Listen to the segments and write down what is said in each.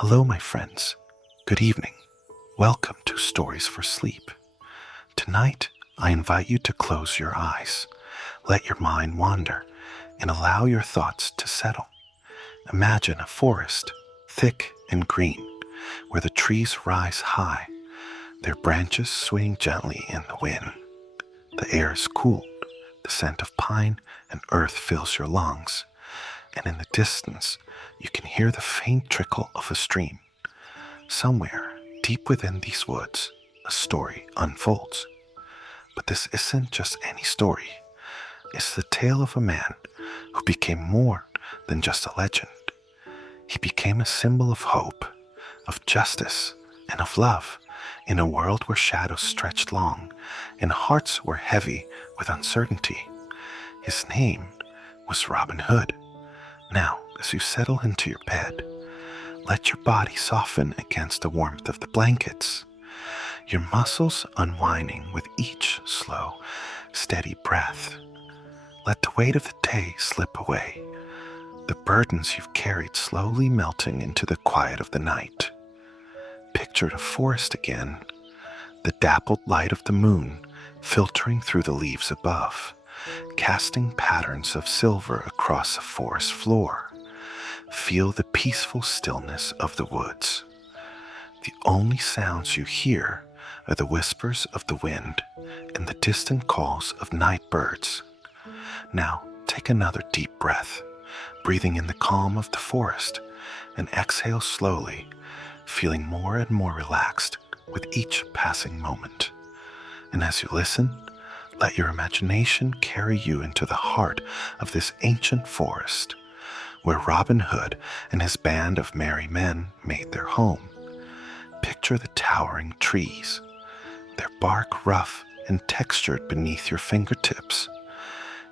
Hello, my friends. Good evening. Welcome to Stories for Sleep. Tonight, I invite you to close your eyes, let your mind wander, and allow your thoughts to settle. Imagine a forest, thick and green, where the trees rise high, their branches swaying gently in the wind. The air is cool, the scent of pine and earth fills your lungs, and in the distance, you can hear the faint trickle of a stream. Somewhere, deep within these woods, a story unfolds. But this isn't just any story. It's the tale of a man who became more than just a legend. He became a symbol of hope, of justice, and of love in a world where shadows stretched long and hearts were heavy with uncertainty. His name was Robin Hood. Now, as you settle into your bed, let your body soften against the warmth of the blankets, your muscles unwinding with each slow, steady breath. Let the weight of the day slip away, the burdens you've carried slowly melting into the quiet of the night. Picture the forest again, the dappled light of the moon filtering through the leaves above, casting patterns of silver across the forest floor. Feel the peaceful stillness of the woods. The only sounds you hear are the whispers of the wind and the distant calls of night birds. Now take another deep breath, breathing in the calm of the forest, and exhale slowly, feeling more and more relaxed with each passing moment. And as you listen, let your imagination carry you into the heart of this ancient forest, where Robin Hood and his band of merry men made their home. Picture the towering trees, their bark rough and textured beneath your fingertips,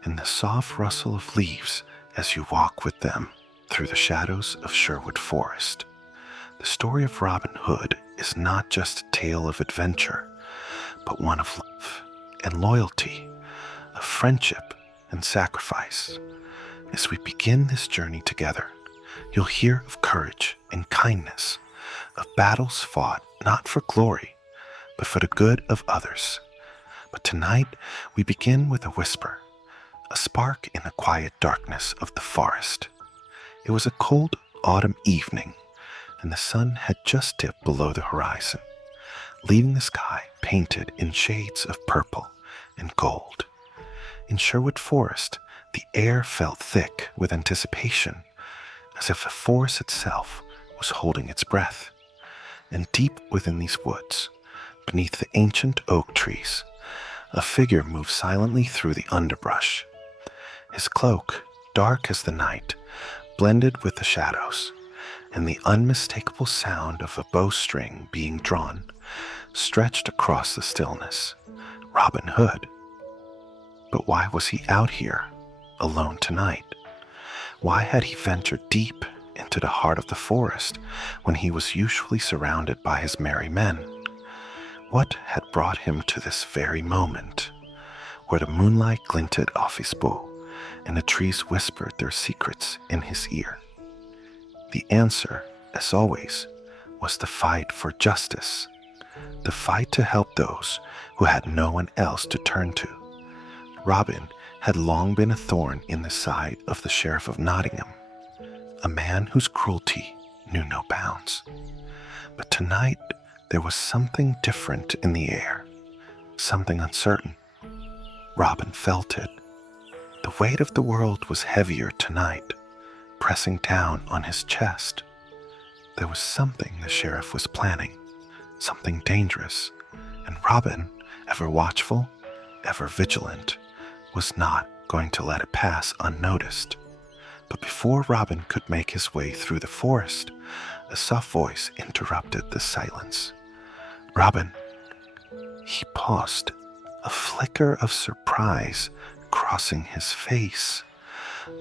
and the soft rustle of leaves as you walk with them through the shadows of Sherwood Forest. The story of Robin Hood is not just a tale of adventure, but one of love and loyalty, of friendship and sacrifice. As we begin this journey together, you'll hear of courage and kindness, of battles fought not for glory, but for the good of others. But tonight, we begin with a whisper, a spark in the quiet darkness of the forest. It was a cold autumn evening, and the sun had just dipped below the horizon, leaving the sky painted in shades of purple and gold. In Sherwood Forest, the air felt thick with anticipation, as if the forest itself was holding its breath. And deep within these woods, beneath the ancient oak trees, a figure moved silently through the underbrush. His cloak, dark as the night, blended with the shadows, and the unmistakable sound of a bowstring being drawn stretched across the stillness. Robin Hood. But why was he out here, alone tonight? Why had he ventured deep into the heart of the forest when he was usually surrounded by his merry men? What had brought him to this very moment, where the moonlight glinted off his bow and the trees whispered their secrets in his ear? The answer, as always, was the fight for justice, the fight to help those who had no one else to turn to. Robin had long been a thorn in the side of the Sheriff of Nottingham, a man whose cruelty knew no bounds. But tonight there was something different in the air, something uncertain. Robin felt it. The weight of the world was heavier tonight, pressing down on his chest. There was something the sheriff was planning, something dangerous, and Robin, ever watchful, ever vigilant, was not going to let it pass unnoticed. But before Robin could make his way through the forest, a soft voice interrupted the silence. Robin. He paused, a flicker of surprise crossing his face,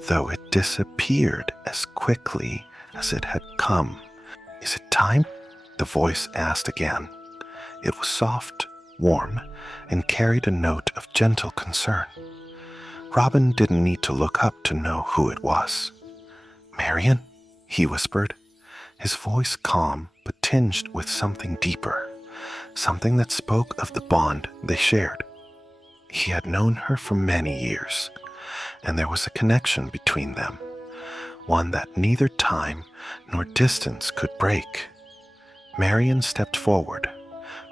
though it disappeared as quickly as it had come. Is it time? The voice asked again. It was soft, warm, and carried a note of gentle concern. Robin didn't need to look up to know who it was. Marian, he whispered, his voice calm but tinged with something deeper, something that spoke of the bond they shared. He had known her for many years, and there was a connection between them, one that neither time nor distance could break. Marian stepped forward,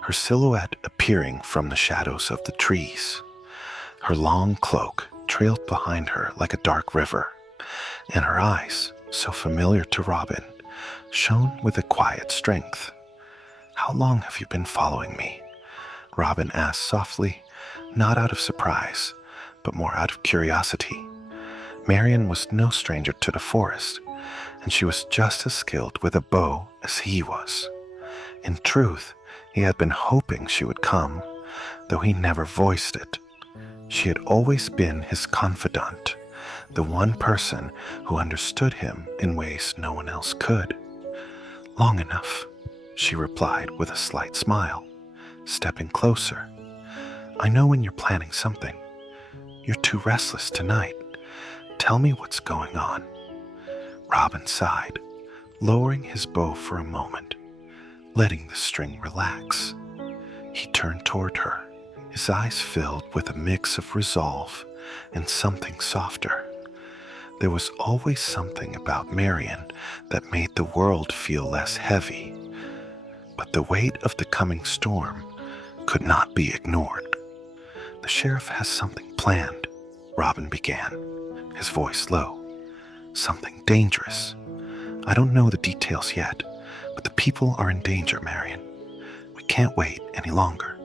her silhouette appearing from the shadows of the trees. Her long cloak trailed behind her like a dark river, and her eyes, so familiar to Robin, shone with a quiet strength. "How long have you been following me?" Robin asked softly, not out of surprise, but more out of curiosity. Marian was no stranger to the forest, and she was just as skilled with a bow as he was. In truth, he had been hoping she would come, though he never voiced it. She had always been his confidant, the one person who understood him in ways no one else could. "Long enough," she replied with a slight smile, stepping closer. "I know when you're planning something. You're too restless tonight. Tell me what's going on." Robin sighed, lowering his bow for a moment, letting the string relax. He turned toward her, his eyes filled with a mix of resolve and something softer. There was always something about Marian that made the world feel less heavy, but the weight of the coming storm could not be ignored. "The sheriff has something planned," Robin began, his voice low. "Something dangerous. I don't know the details yet, but the people are in danger, Marian. We can't wait any longer."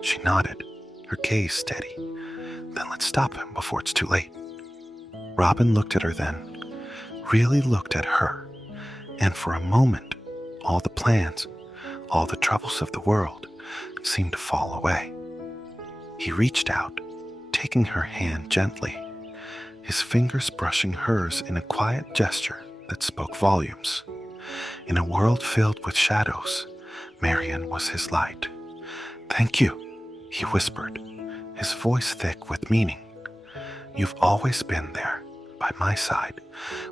She nodded, her gaze steady. "Then let's stop him before it's too late." Robin looked at her then, really looked at her, and for a moment, all the plans, all the troubles of the world seemed to fall away. He reached out, taking her hand gently, his fingers brushing hers in a quiet gesture that spoke volumes. In a world filled with shadows, Marian was his light. "Thank you," he whispered, his voice thick with meaning. "You've always been there, by my side,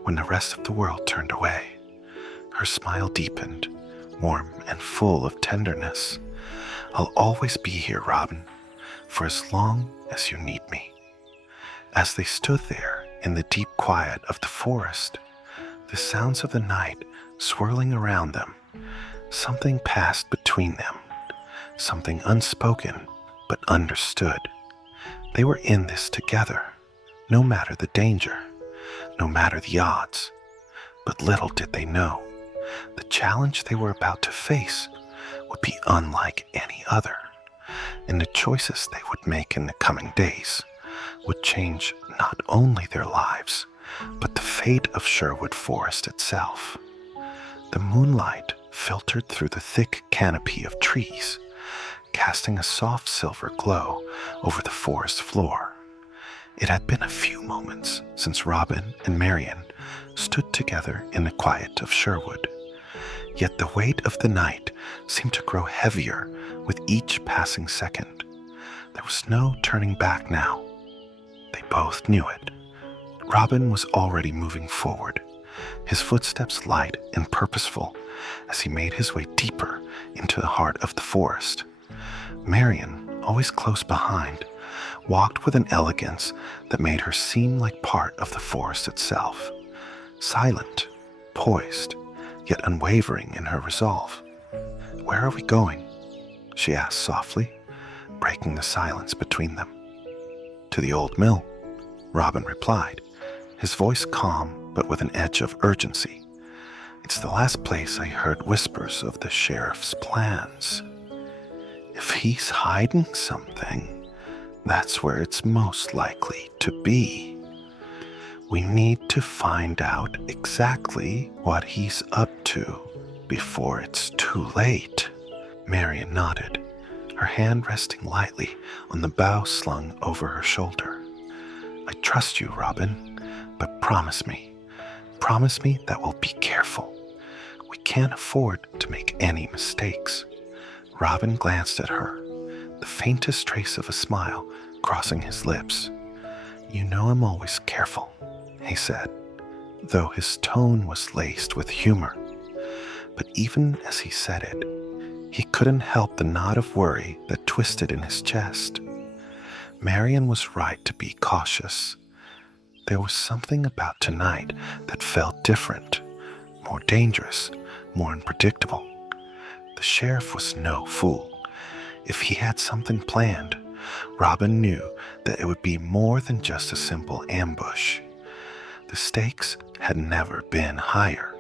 when the rest of the world turned away." Her smile deepened, warm and full of tenderness. "I'll always be here, Robin, for as long as you need me." As they stood there in the deep quiet of the forest, the sounds of the night swirling around them, something passed between them, something unspoken but understood. They were in this together, no matter the danger, no matter the odds. But little did they know, the challenge they were about to face would be unlike any other, and the choices they would make in the coming days would change not only their lives, but the fate of Sherwood Forest itself. The moonlight filtered through the thick canopy of trees, casting a soft silver glow over the forest floor. It had been a few moments since Robin and Marian stood together in the quiet of Sherwood, yet the weight of the night seemed to grow heavier with each passing second. There was no turning back now. They both knew it. Robin was already moving forward, his footsteps light and purposeful as he made his way deeper into the heart of the forest. Marian, always close behind, walked with an elegance that made her seem like part of the forest itself, silent, poised, yet unwavering in her resolve. "Where are we going?" she asked softly, breaking the silence between them. "To the old mill," Robin replied, his voice calm but with an edge of urgency. "It's the last place I heard whispers of the sheriff's plans. If he's hiding something, that's where it's most likely to be. We need to find out exactly what he's up to before it's too late." Marian nodded, her hand resting lightly on the bow slung over her shoulder. "I trust you, Robin, but promise me that we'll be careful. We can't afford to make any mistakes." Robin glanced at her, the faintest trace of a smile crossing his lips. "You know I'm always careful," he said, though his tone was laced with humor. But even as he said it, he couldn't help the knot of worry that twisted in his chest. Marian was right to be cautious. There was something about tonight that felt different, more dangerous, more unpredictable. The sheriff was no fool. If he had something planned, Robin knew that it would be more than just a simple ambush. The stakes had never been higher.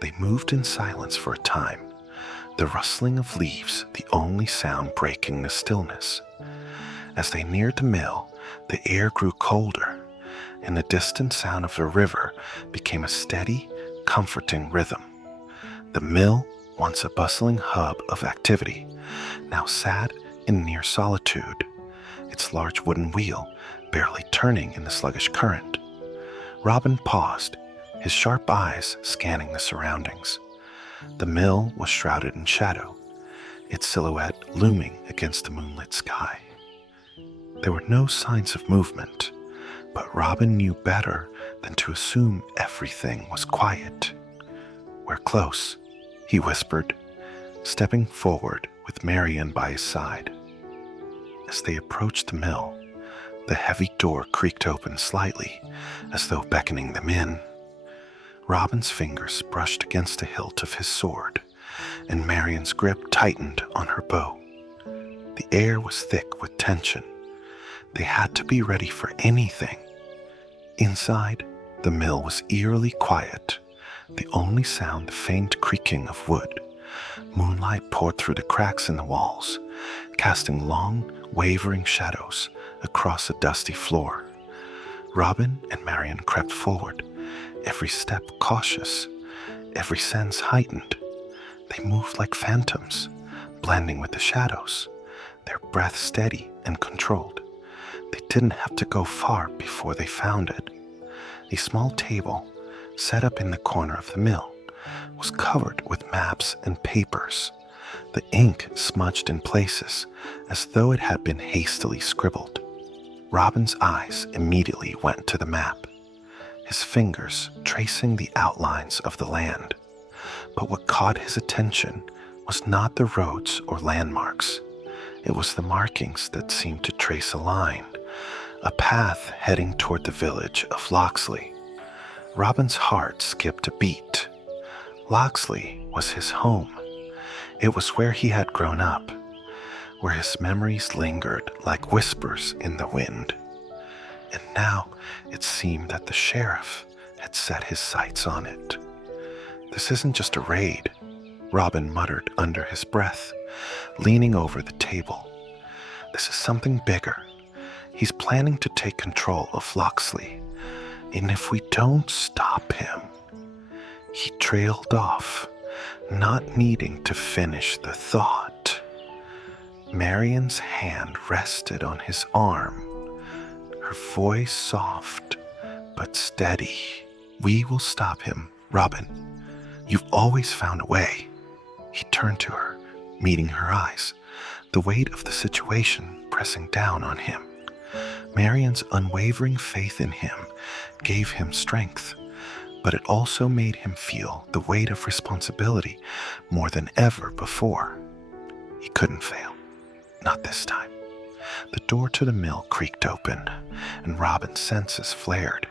They moved in silence for a time, the rustling of leaves the only sound breaking the stillness. As they neared the mill, the air grew colder, and the distant sound of the river became a steady, comforting rhythm. The mill, once a bustling hub of activity, now sat in near solitude, its large wooden wheel barely turning in the sluggish current. Robin paused, his sharp eyes scanning the surroundings. The mill was shrouded in shadow, its silhouette looming against the moonlit sky. There were no signs of movement, but Robin knew better than to assume everything was quiet. "We're close," he whispered, stepping forward with Marian by his side. As they approached the mill, the heavy door creaked open slightly, as though beckoning them in. Robin's fingers brushed against the hilt of his sword, and Marian's grip tightened on her bow. The air was thick with tension. They had to be ready for anything. Inside, the mill was eerily quiet, the only sound the faint creaking of wood. Moonlight poured through the cracks in the walls, casting long, wavering shadows across a dusty floor. Robin and Marian crept forward, every step cautious, every sense heightened. They moved like phantoms, blending with the shadows, their breath steady and controlled. They didn't have to go far before they found it. A small table, set up in the corner of the mill, was covered with maps and papers, the ink smudged in places as though it had been hastily scribbled. Robin's eyes immediately went to the map, his fingers tracing the outlines of the land. But what caught his attention was not the roads or landmarks. It was the markings that seemed to trace a line, a path heading toward the village of Loxley. Robin's heart skipped a beat. Loxley was his home. It was where he had grown up, where his memories lingered like whispers in the wind. And now it seemed that the sheriff had set his sights on it. "This isn't just a raid," Robin muttered under his breath, leaning over the table. "This is something bigger. He's planning to take control of Loxley, and if we don't stop him..." He trailed off, not needing to finish the thought. Marian's hand rested on his arm, her voice soft but steady. "We will stop him, Robin. You've always found a way." He turned to her, meeting her eyes, the weight of the situation pressing down on him. Marian's unwavering faith in him gave him strength, but it also made him feel the weight of responsibility more than ever before. He couldn't fail, not this time. The door to the mill creaked open, and Robin's senses flared.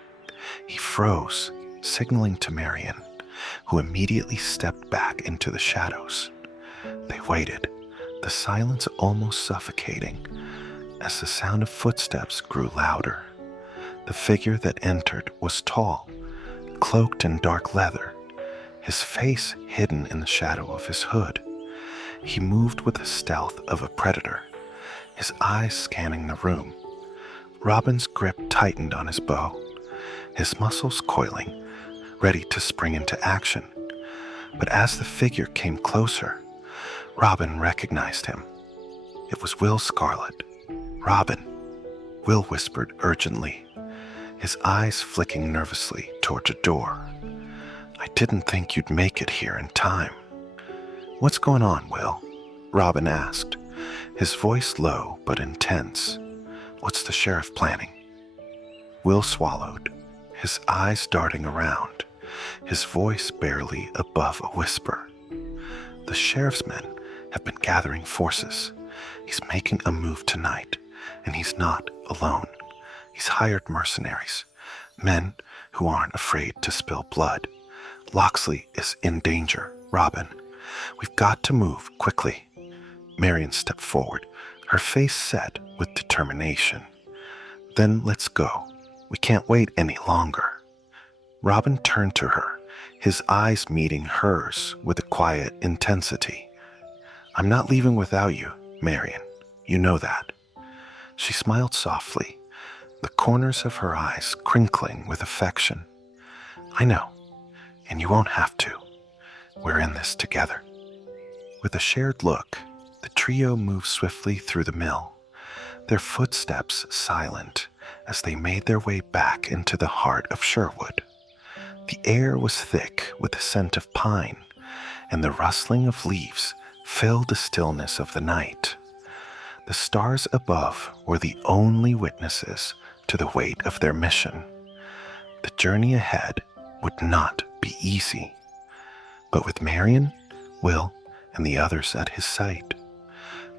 He froze, signaling to Marian, who immediately stepped back into the shadows. They waited, the silence almost suffocating, as the sound of footsteps grew louder. The figure that entered was tall, cloaked in dark leather, his face hidden in the shadow of his hood. He moved with the stealth of a predator, his eyes scanning the room. Robin's grip tightened on his bow, his muscles coiling, ready to spring into action. But as the figure came closer, Robin recognized him. It was Will Scarlet. "Robin," Will whispered urgently, his eyes flicking nervously toward the door. "I didn't think you'd make it here in time." "What's going on, Will?" Robin asked, his voice low but intense. "What's the sheriff planning?" Will swallowed, his eyes darting around, his voice barely above a whisper. The sheriff's men have been gathering forces. He's making a move tonight, and he's not alone. He's hired mercenaries, men who aren't afraid to spill blood. Locksley is in danger, Robin. We've got to move quickly. Marian stepped forward, her face set with determination. Then let's go. We can't wait any longer. Robin turned to her, his eyes meeting hers with a quiet intensity. I'm not leaving without you, Marian. You know that. She smiled softly, the corners of her eyes crinkling with affection. I know, and you won't have to. We're in this together. With a shared look, the trio moved swiftly through the mill, their footsteps silent as they made their way back into the heart of Sherwood. The air was thick with the scent of pine, and the rustling of leaves filled the stillness of the night. The stars above were the only witnesses to the weight of their mission. The journey ahead would not be easy, but with Marian, Will, and the others at his side,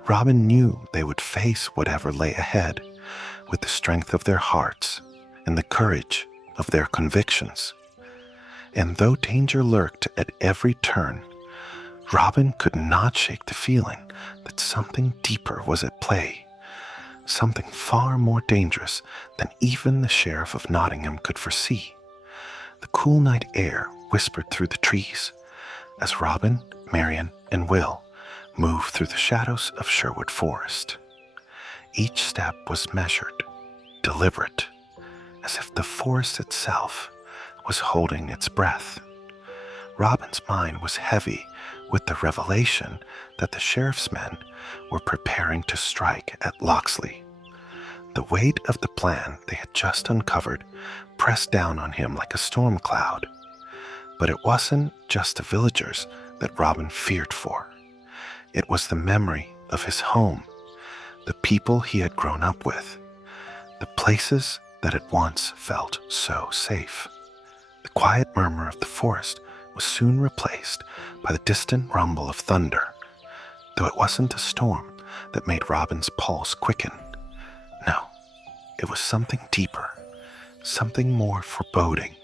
Robin knew they would face whatever lay ahead with the strength of their hearts and the courage of their convictions. And though danger lurked at every turn, Robin could not shake the feeling that something deeper was at play, something far more dangerous than even the Sheriff of Nottingham could foresee. The cool night air whispered through the trees as Robin, Marian, and Will moved through the shadows of Sherwood Forest. Each step was measured, deliberate, as if the forest itself was holding its breath. Robin's mind was heavy with the revelation that the sheriff's men were preparing to strike at Locksley. The weight of the plan they had just uncovered pressed down on him like a storm cloud. But it wasn't just the villagers that Robin feared for. It was the memory of his home, the people he had grown up with, the places that had once felt so safe. The quiet murmur of the forest was soon replaced by the distant rumble of thunder, though it wasn't a storm that made Robin's pulse quicken. No, it was something deeper, something more foreboding.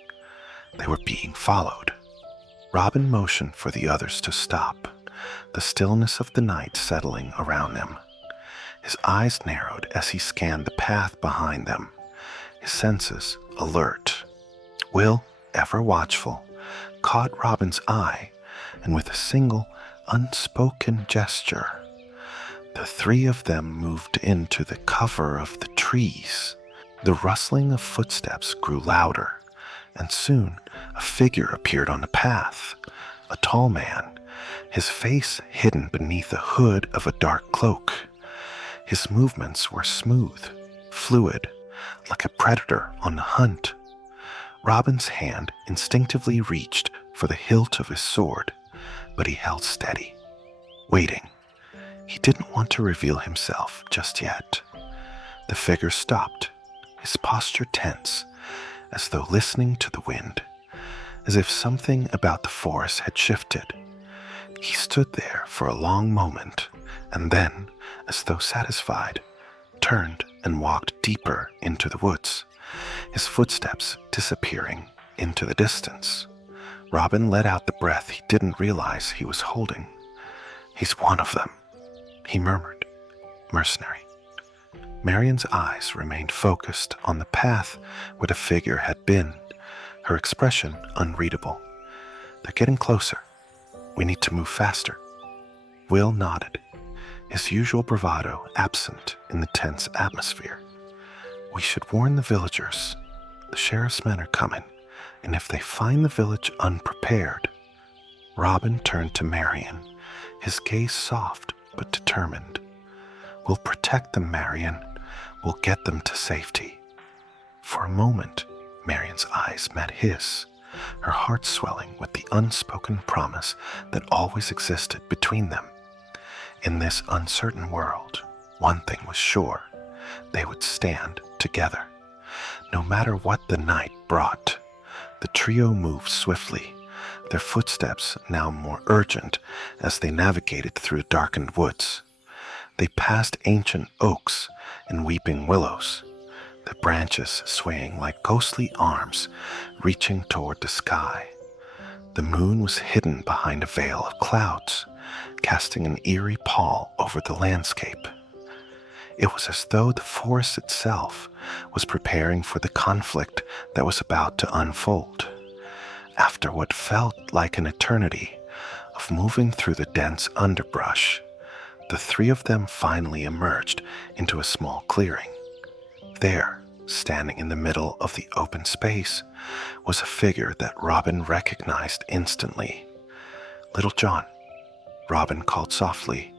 They were being followed. Robin motioned for the others to stop, the stillness of the night settling around them. His eyes narrowed as he scanned the path behind them, his senses alert. Will, ever watchful, caught Robin's eye, and with a single, unspoken gesture, the three of them moved into the cover of the trees. The rustling of footsteps grew louder, and soon a figure appeared on the path, a tall man, his face hidden beneath the hood of a dark cloak. His movements were smooth, fluid, like a predator on the hunt. Robin's hand instinctively reached for the hilt of his sword, but he held steady, waiting. He didn't want to reveal himself just yet. The figure stopped, his posture tense, as though listening to the wind, as if something about the forest had shifted. He stood there for a long moment, and then, as though satisfied, turned and walked deeper into the woods, his footsteps disappearing into the distance. Robin let out the breath he didn't realize he was holding. He's one of them, he murmured. Mercenary. Marian's eyes remained focused on the path where the figure had been, her expression unreadable. They're getting closer. We need to move faster. Will nodded, his usual bravado absent in the tense atmosphere. We should warn the villagers. The sheriff's men are coming, and if they find the village unprepared. Robin turned to Marian, his gaze soft but determined. We'll protect them, Marian. We'll get them to safety. For a moment, Marian's eyes met his, her heart swelling with the unspoken promise that always existed between them. In this uncertain world, one thing was sure: they would stand together. No matter what the night brought, the trio moved swiftly, their footsteps now more urgent as they navigated through darkened woods. They passed ancient oaks and weeping willows, the branches swaying like ghostly arms reaching toward the sky. The moon was hidden behind a veil of clouds, casting an eerie pall over the landscape. It was as though the forest itself was preparing for the conflict that was about to unfold. After what felt like an eternity of moving through the dense underbrush, the three of them finally emerged into a small clearing. There, standing in the middle of the open space, was a figure that Robin recognized instantly. "Little John," Robin called softly,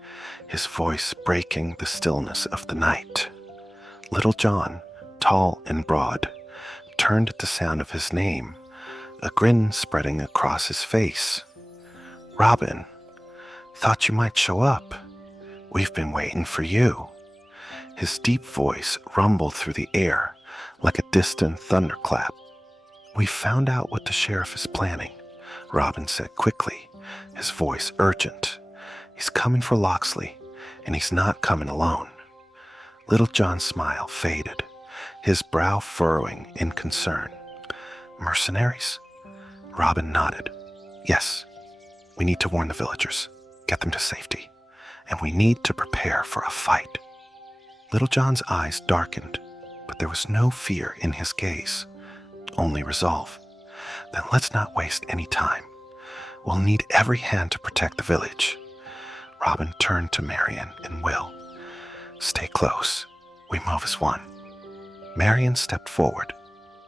his voice breaking the stillness of the night. Little John, tall and broad, turned at the sound of his name, a grin spreading across his face. "Robin, thought you might show up. We've been waiting for you." His deep voice rumbled through the air like a distant thunderclap. "We found out what the sheriff is planning," Robin said quickly, his voice urgent. "He's coming for Locksley, and he's not coming alone." Little John's smile faded, his brow furrowing in concern. "Mercenaries?" Robin nodded. "Yes, we need to warn the villagers, get them to safety, and we need to prepare for a fight." Little John's eyes darkened, but there was no fear in his gaze, only resolve. "Then let's not waste any time. We'll need every hand to protect the village." Robin turned to Marian and Will. "Stay close. We move as one." Marian stepped forward,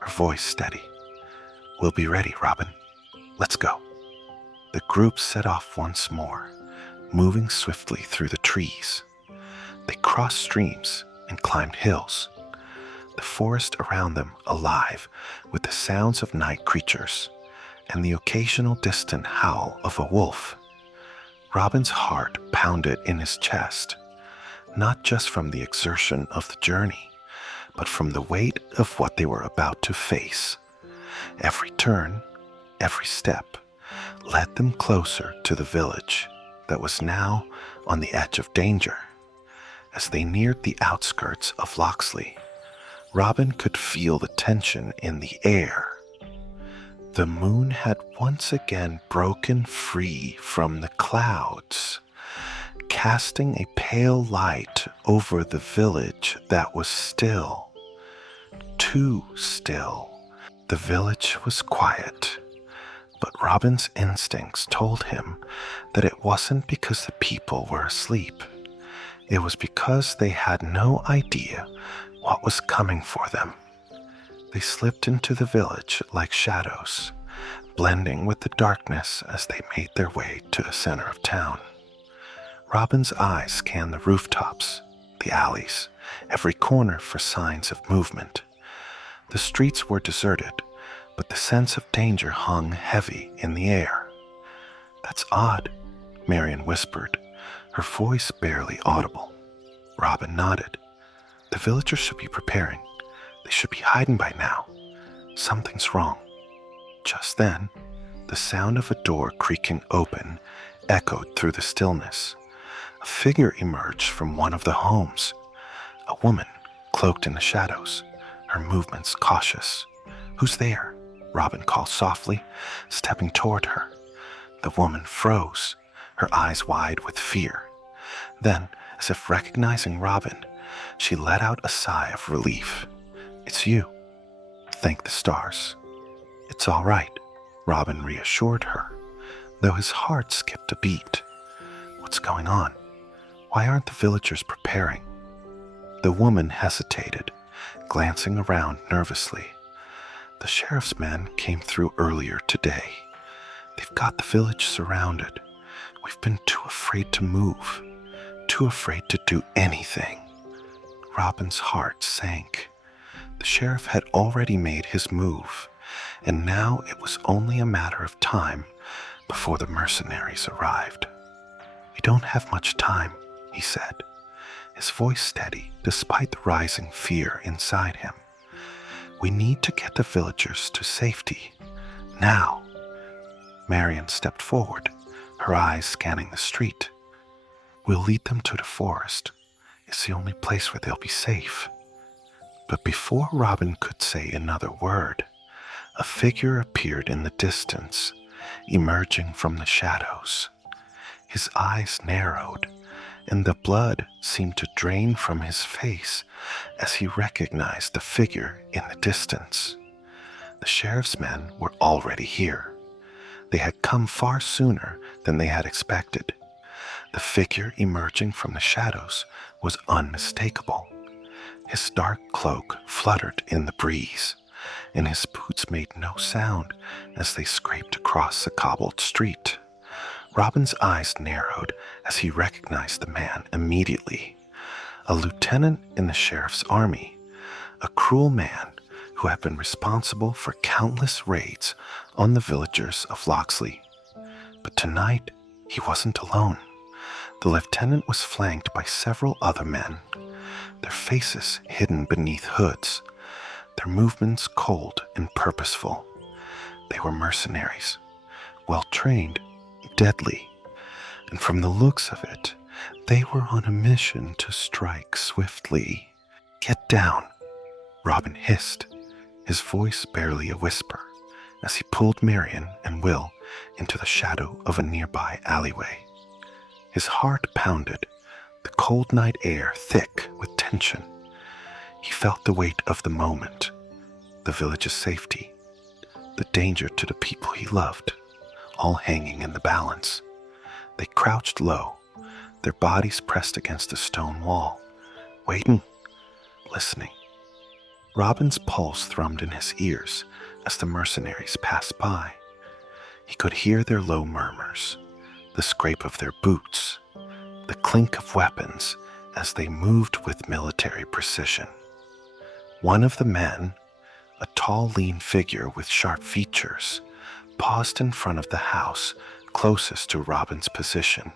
her voice steady. "We'll be ready, Robin. Let's go." The group set off once more, moving swiftly through the trees. They crossed streams and climbed hills, the forest around them alive with the sounds of night creatures and the occasional distant howl of a wolf. Robin's heart pounded in his chest, not just from the exertion of the journey, but from the weight of what they were about to face. Every turn, every step, led them closer to the village that was now on the edge of danger. As they neared the outskirts of Locksley, Robin could feel the tension in the air. The moon had once again broken free from the clouds, casting a pale light over the village that was still, too still. The village was quiet, but Robin's instincts told him that it wasn't because the people were asleep. It was because they had no idea what was coming for them. They slipped into the village like shadows, blending with the darkness as they made their way to the center of town. Robin's eyes scanned the rooftops, the alleys, every corner for signs of movement. The streets were deserted, but the sense of danger hung heavy in the air. "That's odd," Marian whispered, her voice barely audible. Robin nodded. "The villagers should be preparing. They should be hiding by now. Something's wrong." Just then, the sound of a door creaking open echoed through the stillness. A figure emerged from one of the homes. A woman, cloaked in the shadows, her movements cautious. "Who's there?" Robin called softly, stepping toward her. The woman froze, her eyes wide with fear. Then, as if recognizing Robin, she let out a sigh of relief. "It's you. Thank the stars." "It's all right," Robin reassured her, though his heart skipped a beat. "What's going on? Why aren't the villagers preparing?" The woman hesitated, glancing around nervously. "The sheriff's men came through earlier today. They've got the village surrounded. We've been too afraid to move, too afraid to do anything." Robin's heart sank. The sheriff had already made his move, and now it was only a matter of time before the mercenaries arrived. "We don't have much time," he said, his voice steady despite the rising fear inside him. "We need to get the villagers to safety, now." Marion stepped forward, her eyes scanning the street. "We'll lead them to the forest. It's the only place where they'll be safe." But before Robin could say another word, a figure appeared in the distance, emerging from the shadows. His eyes narrowed, and the blood seemed to drain from his face as he recognized the figure in the distance. The sheriff's men were already here. They had come far sooner than they had expected. The figure emerging from the shadows was unmistakable. His dark cloak fluttered in the breeze, and his boots made no sound as they scraped across the cobbled street. Robin's eyes narrowed as he recognized the man immediately. A lieutenant in the sheriff's army, a cruel man who had been responsible for countless raids on the villagers of Loxley. But tonight, he wasn't alone. The lieutenant was flanked by several other men, their faces hidden beneath hoods, their movements cold and purposeful. They were mercenaries, well-trained, deadly, and from the looks of it, they were on a mission to strike swiftly. "Get down," Robin hissed, his voice barely a whisper, as he pulled Marion and Will into the shadow of a nearby alleyway. His heart pounded, the cold night air thick with tension. He felt the weight of the moment, the village's safety, the danger to the people he loved, all hanging in the balance. They crouched low, their bodies pressed against a stone wall, waiting, listening. Robin's pulse thrummed in his ears as the mercenaries passed by. He could hear their low murmurs, the scrape of their boots, the clink of weapons as they moved with military precision. One of the men, a tall, lean figure with sharp features, paused in front of the house closest to Robin's position.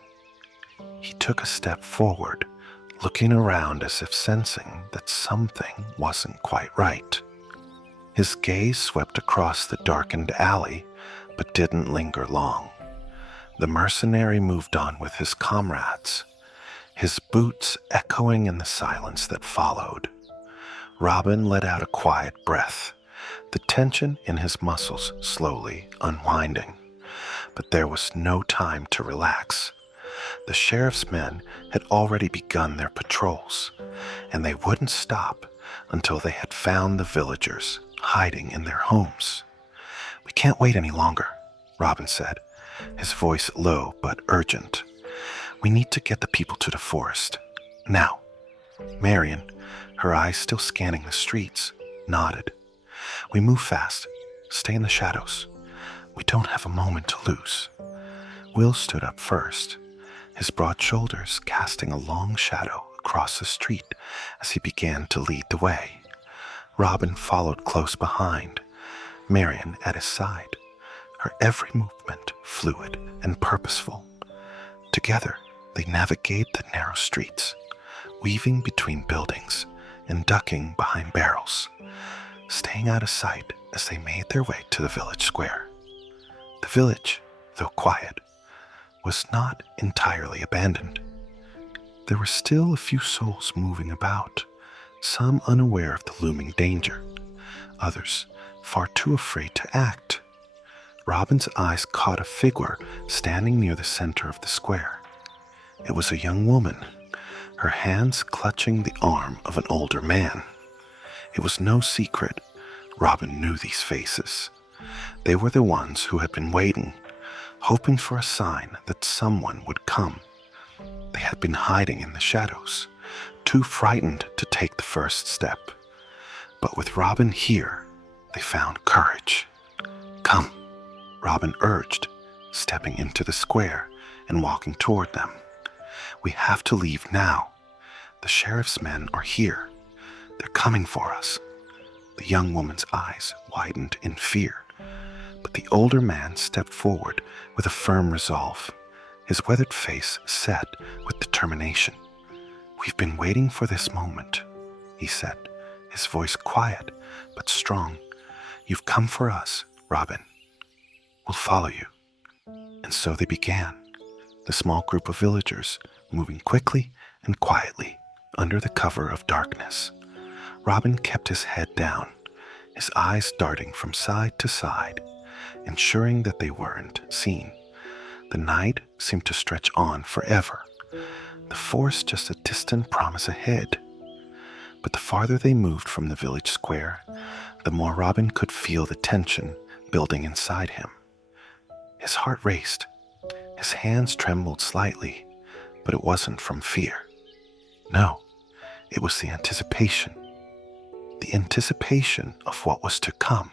He took a step forward, looking around as if sensing that something wasn't quite right. His gaze swept across the darkened alley, but didn't linger long. The mercenary moved on with his comrades, his boots echoing in the silence that followed. Robin let out a quiet breath, the tension in his muscles slowly unwinding. But there was no time to relax. The sheriff's men had already begun their patrols, and they wouldn't stop until they had found the villagers hiding in their homes. "We can't wait any longer," Robin said, his voice low but urgent. "We need to get the people to the forest. Now." Marion, her eyes still scanning the streets, nodded. "We move fast. Stay in the shadows. We don't have a moment to lose." Will stood up first, his broad shoulders casting a long shadow across the street as he began to lead the way. Robin followed close behind, Marion at his side, her every movement fluid and purposeful. Together, they navigated the narrow streets, weaving between buildings and ducking behind barrels, staying out of sight as they made their way to the village square. The village, though quiet, was not entirely abandoned. There were still a few souls moving about, some unaware of the looming danger, others far too afraid to act. Robin's eyes caught a figure standing near the center of the square. It was a young woman, her hands clutching the arm of an older man. It was no secret, Robin knew these faces. They were the ones who had been waiting, hoping for a sign that someone would come. They had been hiding in the shadows, too frightened to take the first step. But with Robin here, they found courage. "Come," Robin urged, stepping into the square and walking toward them. "We have to leave now. The sheriff's men are here. They're coming for us." The young woman's eyes widened in fear, but the older man stepped forward with a firm resolve, his weathered face set with determination. "We've been waiting for this moment," he said, his voice quiet but strong. "You've come for us, Robin. We'll follow you." And so they began, the small group of villagers moving quickly and quietly under the cover of darkness. Robin kept his head down, his eyes darting from side to side, ensuring that they weren't seen. The night seemed to stretch on forever, the forest just a distant promise ahead. But the farther they moved from the village square, the more Robin could feel the tension building inside him. His heart raced, his hands trembled slightly, but it wasn't from fear. No, it was the anticipation of what was to come,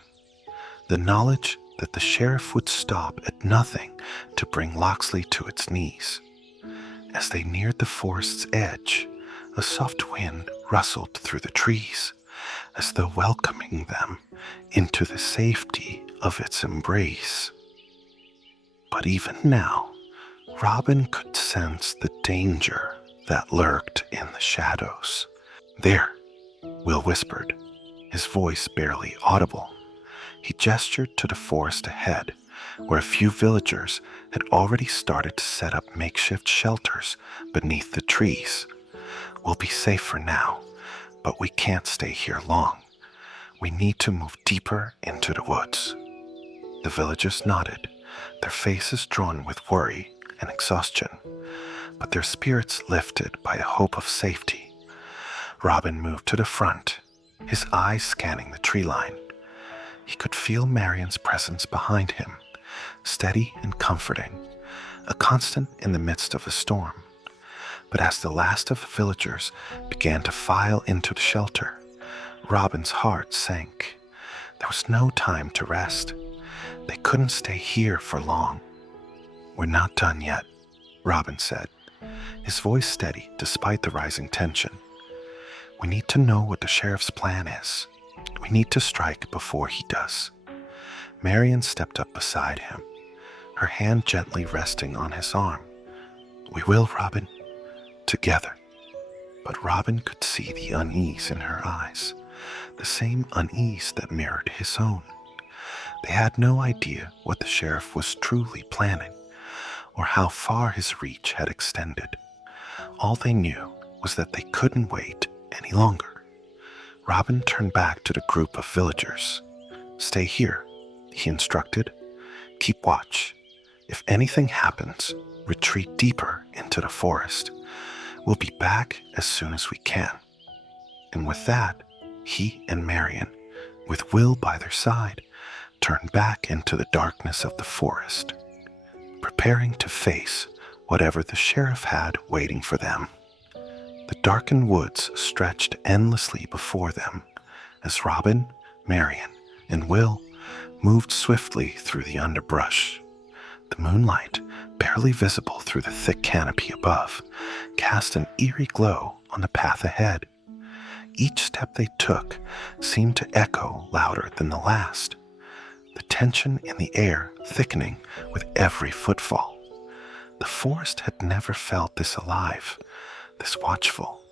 the knowledge that the sheriff would stop at nothing to bring Locksley to its knees. As they neared the forest's edge, a soft wind rustled through the trees, as though welcoming them into the safety of its embrace. But even now, Robin could sense the danger that lurked in the shadows. "There," Will whispered, his voice barely audible. He gestured to the forest ahead, where a few villagers had already started to set up makeshift shelters beneath the trees. "We'll be safe for now, but we can't stay here long. We need to move deeper into the woods." The villagers nodded, their faces drawn with worry and exhaustion, but their spirits lifted by a hope of safety. Robin moved to the front, his eyes scanning the tree line. He could feel Marion's presence behind him, steady and comforting, a constant in the midst of a storm. But as the last of the villagers began to file into the shelter, Robin's heart sank. There was no time to rest. They couldn't stay here for long. "We're not done yet," Robin said, his voice steady despite the rising tension. "We need to know what the sheriff's plan is. We need to strike before he does." Marion stepped up beside him, her hand gently resting on his arm. "We will, Robin, together." But Robin could see the unease in her eyes, the same unease that mirrored his own. They had no idea what the sheriff was truly planning, or how far his reach had extended. All they knew was that they couldn't wait any longer. Robin turned back to the group of villagers. "Stay here," he instructed. "Keep watch. If anything happens, retreat deeper into the forest. We'll be back as soon as we can." And with that, he and Marion, with Will by their side, turned back into the darkness of the forest, preparing to face whatever the sheriff had waiting for them. The darkened woods stretched endlessly before them as Robin, Marion, and Will moved swiftly through the underbrush. The moonlight, barely visible through the thick canopy above, cast an eerie glow on the path ahead. Each step they took seemed to echo louder than the last, the tension in the air thickening with every footfall. The forest had never felt this alive, this watchful,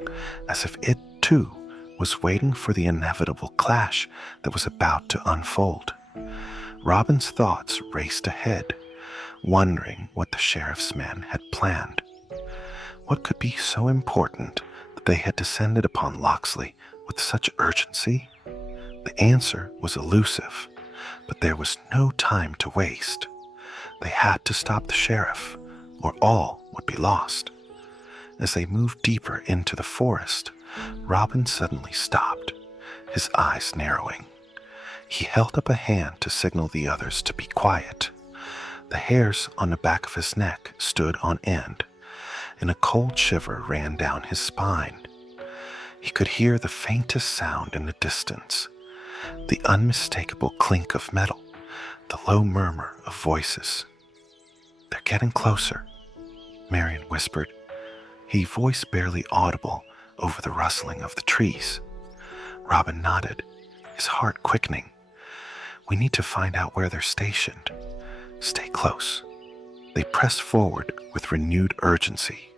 as if it, too, was waiting for the inevitable clash that was about to unfold. Robin's thoughts raced ahead, wondering what the sheriff's men had planned. What could be so important that they had descended upon Locksley with such urgency? The answer was elusive, but there was no time to waste. They had to stop the sheriff, or all would be lost. As they moved deeper into the forest, Robin suddenly stopped, his eyes narrowing. He held up a hand to signal the others to be quiet. The hairs on the back of his neck stood on end, and a cold shiver ran down his spine. He could hear the faintest sound in the distance, the unmistakable clink of metal, the low murmur of voices. "They're getting closer," Marion whispered, her voice barely audible over the rustling of the trees. Robin nodded, his heart quickening. "We need to find out where they're stationed. Stay close." They pressed forward with renewed urgency,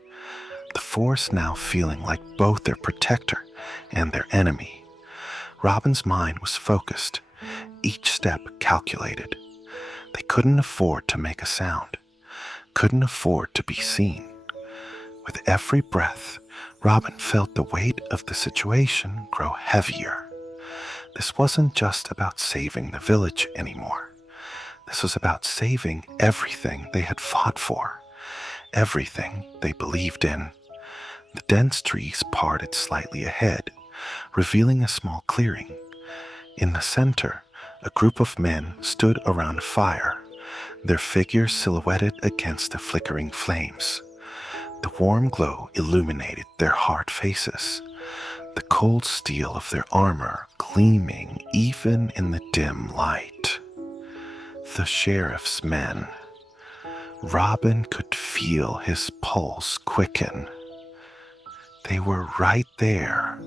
the force now feeling like both their protector and their enemy. Robin's mind was focused, each step calculated. They couldn't afford to make a sound. couldn't afford to be seen. With every breath, Robin felt the weight of the situation grow heavier. This wasn't just about saving the village anymore. This was about saving everything they had fought for, everything they believed in. The dense trees parted slightly ahead, revealing a small clearing. In the center, a group of men stood around a fire, their figures silhouetted against the flickering flames. The warm glow illuminated their hard faces, the cold steel of their armor gleaming even in the dim light. The sheriff's men. Robin could feel his pulse quicken. They were right there,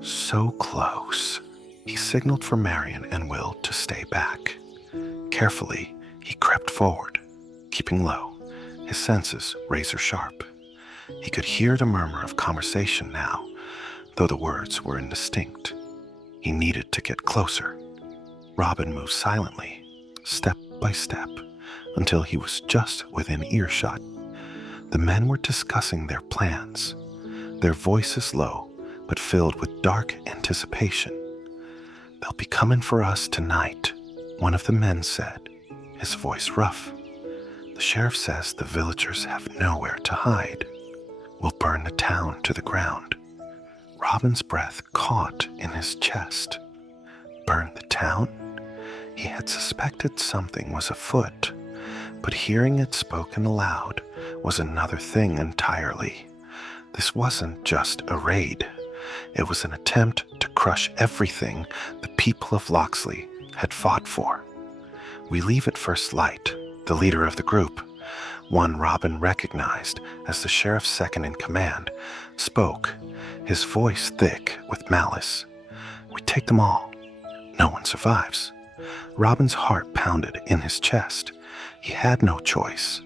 so close. He signaled for Marion and Will to stay back. Carefully, he crept forward, keeping low, his senses razor sharp. He could hear the murmur of conversation now, though the words were indistinct. He needed to get closer. Robin moved silently, step by step, until he was just within earshot. The men were discussing their plans, their voices low, but filled with dark anticipation. "They'll be coming for us tonight," one of the men said, his voice rough. "The sheriff says the villagers have nowhere to hide. We'll burn the town to the ground." Robin's breath caught in his chest. Burn the town? He had suspected something was afoot, but hearing it spoken aloud was another thing entirely. This wasn't just a raid. It was an attempt to crush everything the people of Locksley had fought for. "We leave at first light," the leader of the group, one Robin recognized as the sheriff's second in command, spoke, his voice thick with malice. "We take them all. No one survives." Robin's heart pounded in his chest. He had no choice.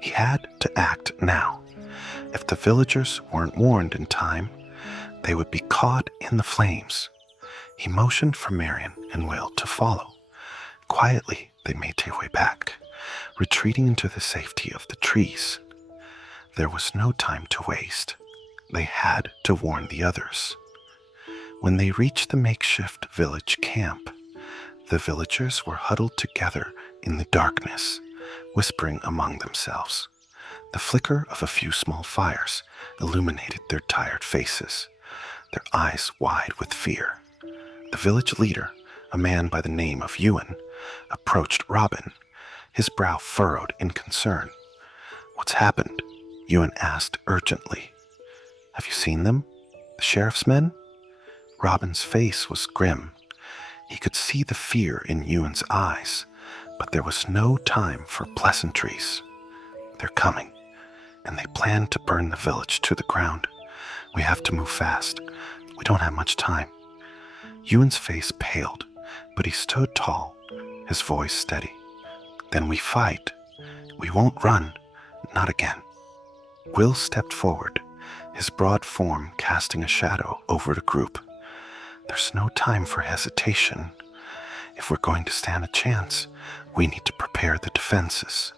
He had to act now. If the villagers weren't warned in time, they would be caught in the flames. He motioned for Marion and Will to follow. Quietly, they made their way back, retreating into the safety of the trees. There was no time to waste. They had to warn the others. When they reached the makeshift village camp, the villagers were huddled together in the darkness, whispering among themselves. The flicker of a few small fires illuminated their tired faces, their eyes wide with fear. The village leader, a man by the name of Ewan, approached Robin, his brow furrowed in concern. "What's happened?" Ewan asked urgently. "Have you seen them? The sheriff's men?" Robin's face was grim. He could see the fear in Ewan's eyes, but there was no time for pleasantries. "They're coming, and they plan to burn the village to the ground. We have to move fast. We don't have much time." Ewan's face paled, but he stood tall, his voice steady. "Then we fight. We won't run, not again." Will stepped forward, his broad form casting a shadow over the group. "There's no time for hesitation. If we're going to stand a chance, we need to prepare the defenses.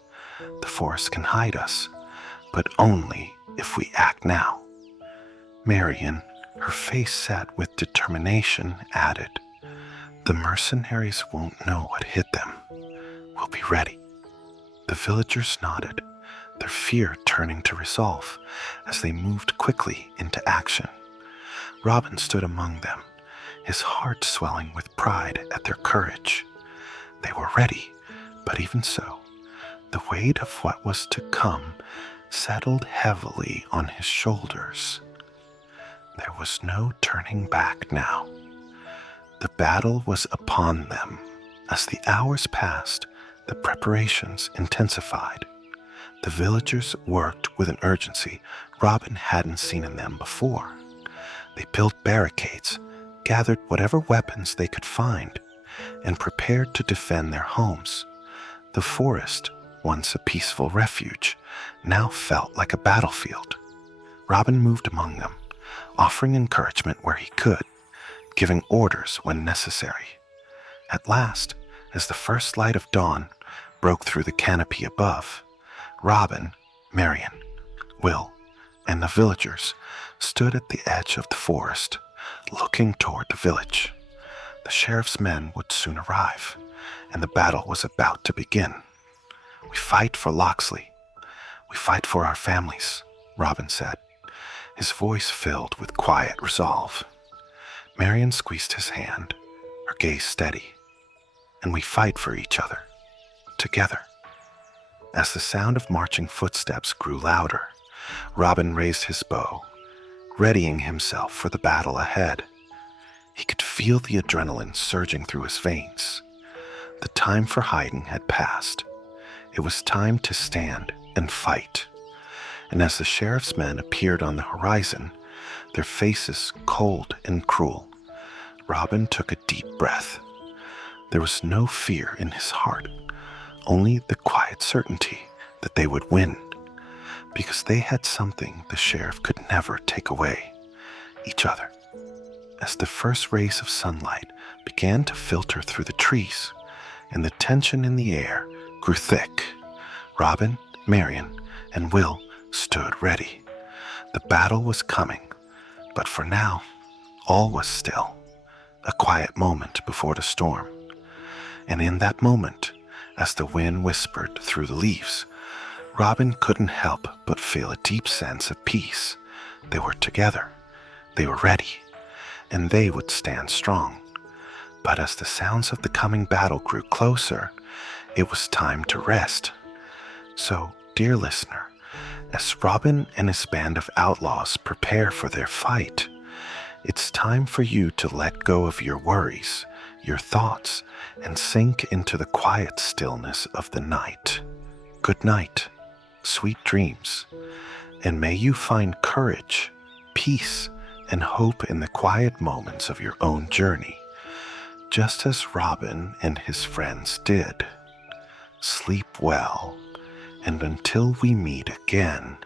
The forest can hide us, but only if we act now." Marion, her face set with determination, added, "The mercenaries won't know what hit them. We'll be ready." The villagers nodded, their fear turning to resolve as they moved quickly into action. Robin stood among them, his heart swelling with pride at their courage. They were ready, but even so, the weight of what was to come settled heavily on his shoulders. There was no turning back now. The battle was upon them. As the hours passed, the preparations intensified. The villagers worked with an urgency Robin hadn't seen in them before. They built barricades, gathered whatever weapons they could find, and prepared to defend their homes. The forest, once a peaceful refuge, now felt like a battlefield. Robin moved among them, offering encouragement where he could, giving orders when necessary. At last, as the first light of dawn broke through the canopy above, Robin, Marion, Will, and the villagers stood at the edge of the forest, looking toward the village. The sheriff's men would soon arrive, and the battle was about to begin. "We fight for Locksley. We fight for our families," Robin said, his voice filled with quiet resolve. Marion squeezed his hand, her gaze steady. "And we fight for each other, together." As the sound of marching footsteps grew louder, Robin raised his bow, readying himself for the battle ahead. He could feel the adrenaline surging through his veins. The time for hiding had passed. It was time to stand and fight. And as the sheriff's men appeared on the horizon, their faces cold and cruel, Robin took a deep breath. There was no fear in his heart, only the quiet certainty that they would win, because they had something the sheriff could never take away: each other. As the first rays of sunlight began to filter through the trees and the tension in the air grew thick, Robin, Marion, and Will stood ready. The battle was coming, but for now, all was still, a quiet moment before the storm. And in that moment, as the wind whispered through the leaves, Robin couldn't help but feel a deep sense of peace. They were together, they were ready, and they would stand strong. But as the sounds of the coming battle grew closer, it was time to rest. So, dear listener, as Robin and his band of outlaws prepare for their fight, it's time for you to let go of your worries, your thoughts, and sink into the quiet stillness of the night. Good night, sweet dreams, and may you find courage, peace, and hope in the quiet moments of your own journey, just as Robin and his friends did. Sleep well, and until we meet again.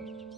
you.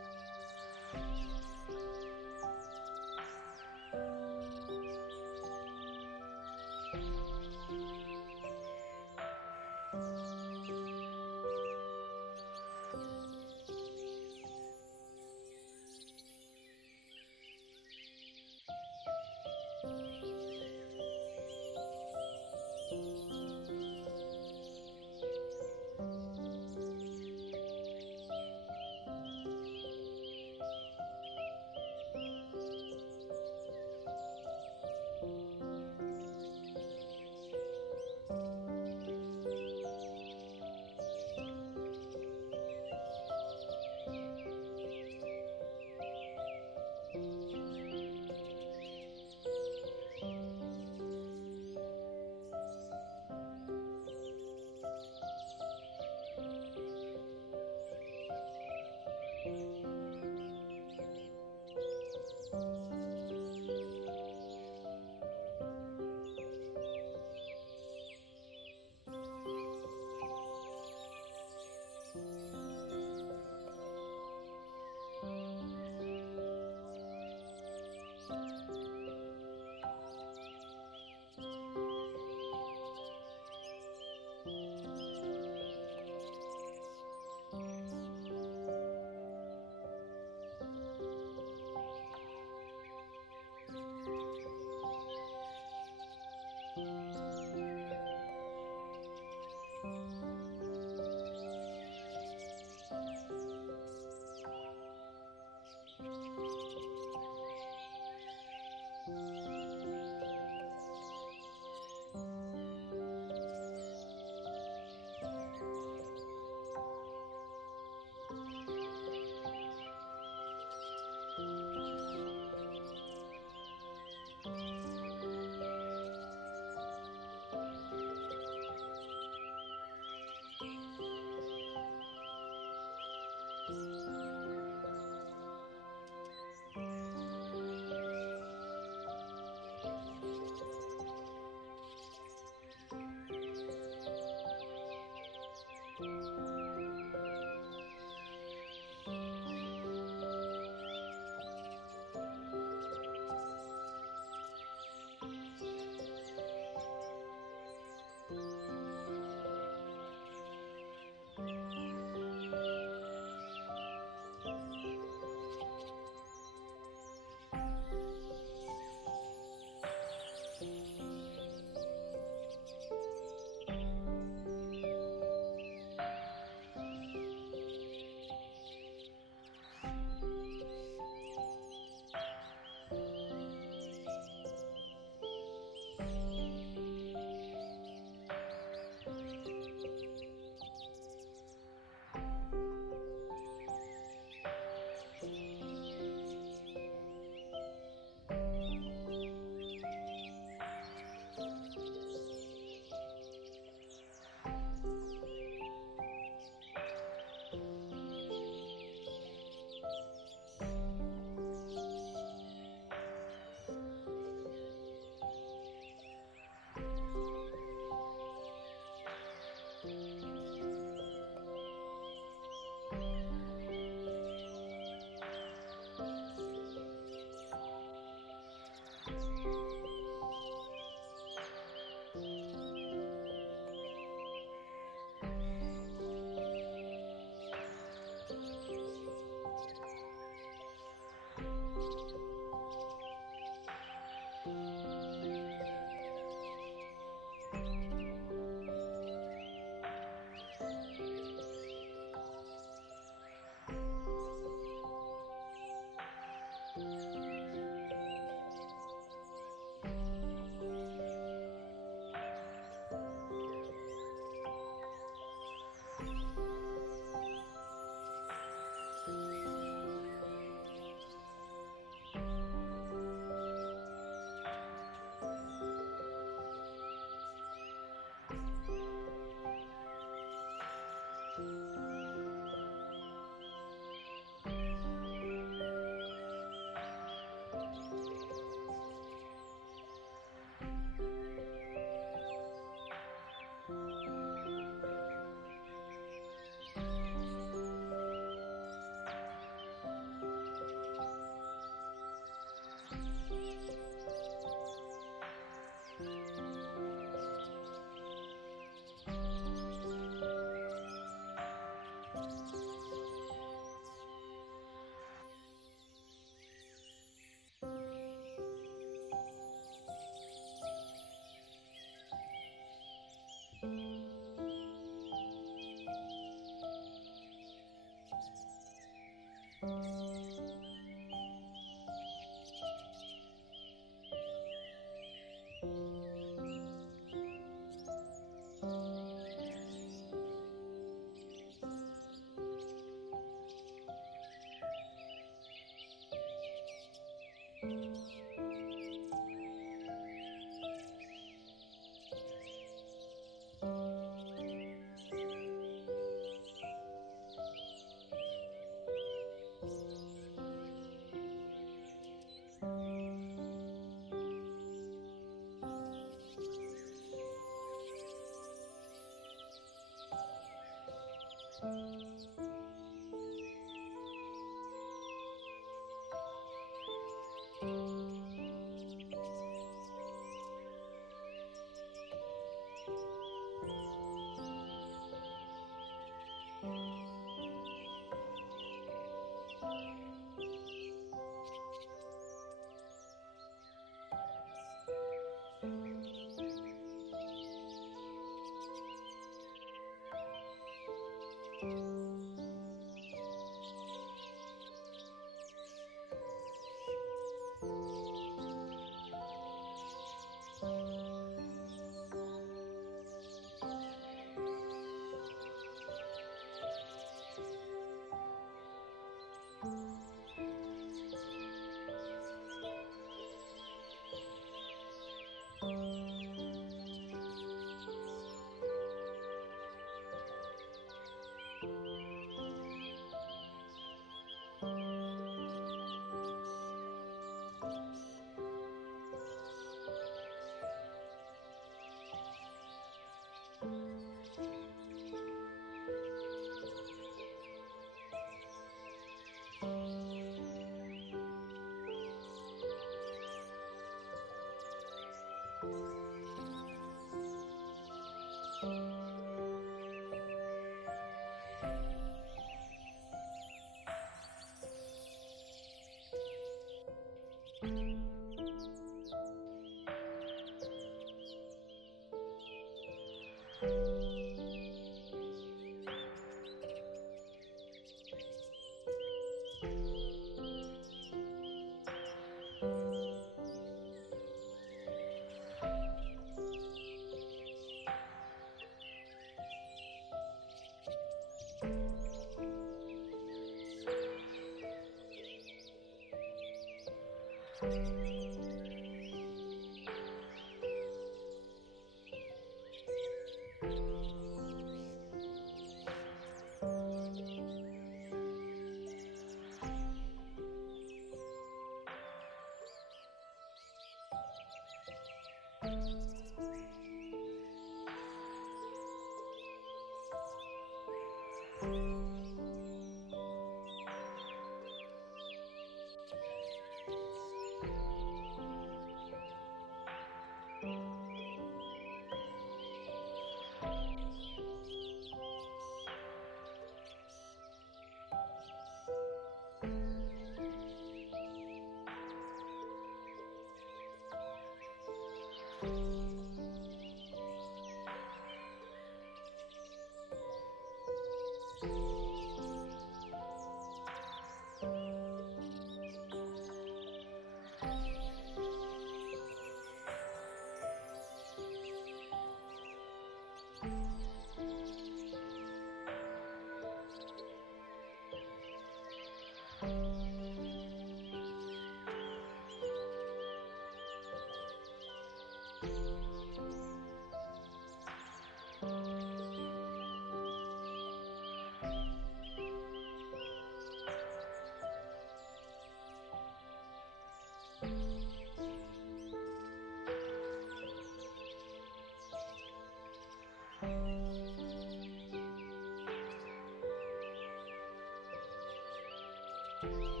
you.